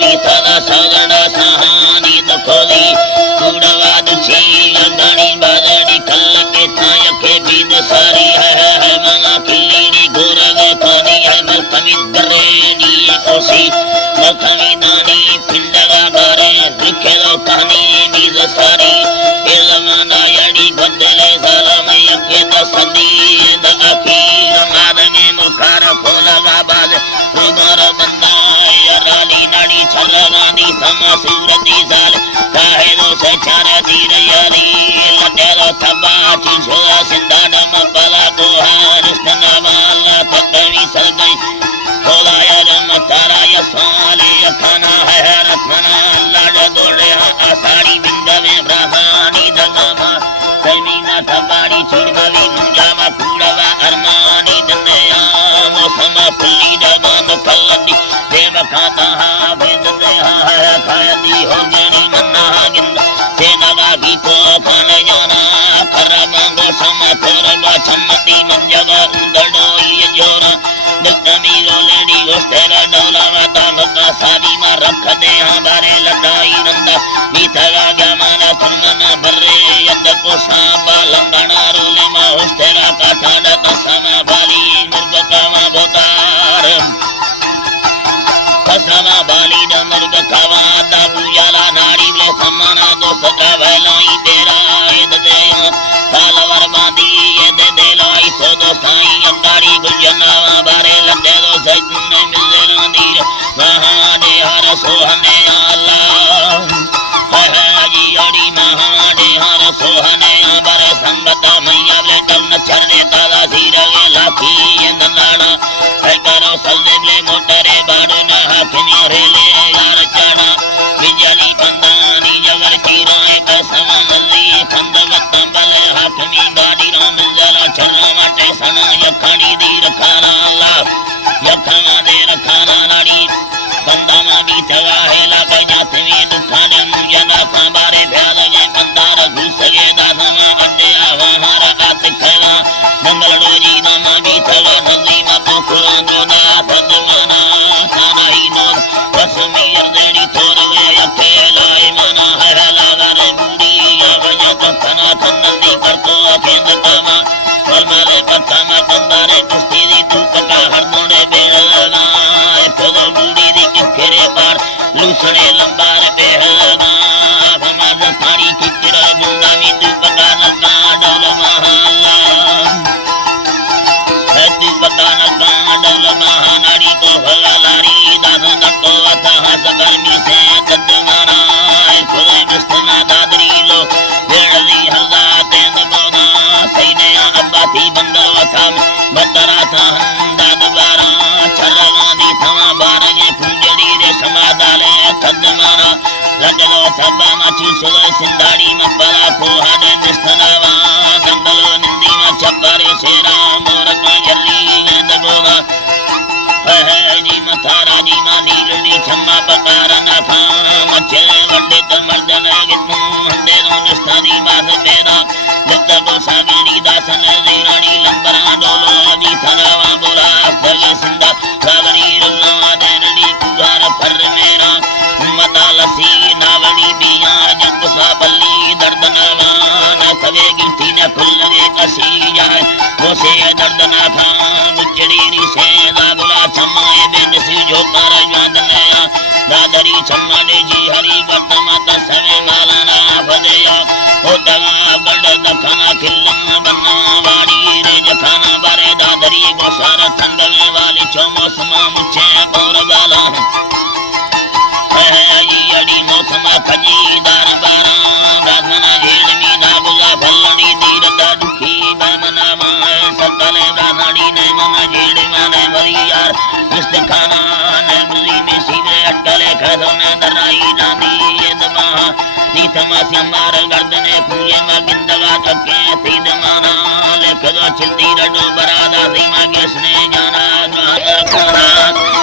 सदा सगड़ा सहानी दखोली कूड़वा दुछी गणी बादड़ी कल के थाय के बीद सारी है मांगा खिलीड़ी गोरग खानी है मलखमी दरेनी कोसी मलखमी दानी पिंडगा गारे दुखे दो कहानी बीद सारी ए जमाना यड़ी बदले साला में यके दसदी दकी मादने मुखार फोलगा बाज रुमार बंदा राली नाड़ी छरवानी समा सूरती साल काहे दो से चारा दी रयाली लटेरो थबा चिंचोला सिंधा डम बला गोहार स्तना वाला तकवी सरगई खोला या रम तारा या साले या खाना है रत्ना लाड़ दोड़े आसाड़ी बिंदा में ब्राह्मणी दंगमा समीना थबाड़ी चिड़गली मुंजावा कूड़वा अरमानी दंदया मौसम फुल्ली डबान कल्लदी देव खाता हा भेद देहा है खायदी हो गणी मन्ना गिंद सेनगा भी को खाने जाना कर मांगो समा थोरगा छम्मती मंजगा उंदड़ो ये जोरा दक्तमी रोलेडी गोस्तेरा डोला वाता भक्का सादी मा रख दे हमारे लड़ाई नंदा बीतगा गमाना सुनमना भरे यद को सांबा लंगना रोले मा होस्तेरा काठा डता समा बाली मुर्गा मा बोतार कसमा बाली न मुर्ग खावा दा बुयाला नाड़ी ले समाना दोस्त भलाई तेरा एद दे पालवर बांधी एद दे लाई सो दो साई अंगाड़ी गुजना बारे लड्डे दो सजने मिले नंदीर महाडे हर सोहने अल्लाह है जी अड़ी महाडे हर सोहने बर संगत मैया ले टन छर दे दादा सिर गे लाठी ननाना है करो सल्ले ले मोटरे बाड़ो ना हाथनी रेले यार चाना बिजली पंदानी जगर चीराए कसमा मल्ली पंदवत बल हाथनी गाड़ी राम जला चरना माटे सना यखणी दी रखाना अल्लाह यखमा दे रखाना नाड़ी पंदामा भी थवा है लागा जाथवी दुखाने मुजना सांबारे भ्यालगे पंदार घुसगे दासमा अड्डे आवाहार आत खवा मंगल डोजी नामा भी थवा नदी मा पोखरा दोदा सदमाना साना ही नो कसमीर देड़ी थोरवे अकेला माना है लागा रे बूढ़ी आवाज तो तना थन्नदी करतो केंद कामा मलमारे पत्तामा पंदारे कुश्ती दी तू पका हर दोड़े बेहलना खुद बूढ़ी दी किसरे पार लूसड़े लंबार बेहलना हमार थाड़ी किचड़ा बुंदा मी तू पका लगा डल महल्ला तू पका लगा डल महानाड़ी को भला लारी दासन को वता हस गर्मी से कदमाना खुद मुस्तना दादरी लो बेड़ली हल्दा तेंद बोदा सईने अब्बा थी बंदर वथा बतरा था दाद बारा चरवादी थमा बारगे फुंजड़ी रे समादाले कदमाना लगलो थब्बा माची सुले सिंधाड़ी मपला को हाडे निस्तनावा गंगलो निंदी मा छप्परे सेरा मोर को जल्ली गेंद बोदा है जी मथारा जी माली लली छम्मा पकार ना खा मच्छे वड्डे त मर्दन गिनु हंदे नो निस्तादी बास पेदा जब को सागेड़ी दासन देरानी लंबरा डोलो अभी थनावा बोला दरगे सिंधा सावरी रुल्ला देनली कुगार फर मेरा मता लसी नावड़ी बिया जब सा बल्ली दर्दनावा न सवेगी तीन खुल्ले कसी जाए वो से दर्दना था मुचड़ी री से दाबला छमाए बेन सी जो कर याद नया दादरी छम्मा दे जी हरी बट माता सवे मालाना फदया हो दगा गड़ दखना खिल्ला बन्ना वाड़ी रे जखाना बारे दादरी गोसार थंगवे वाली चौमोसमा मुझे और गाला है जी अड़ी मौसमा खजी दार बारा बादमना झेल मी ना बुला फलड़ी दीरता दुखी बामना माए सकले रानाड़ी ने मना झेल माने मरी यार इस्तखाना ने बुली में सीधे अटकले खदोने दराई नादी ये दमा नीथमा सिमार गर्दने कुए मा गिंदवा चके सीध माना लेख दो चिल्ती रडो बरादा सीमा गेसने जाना खाना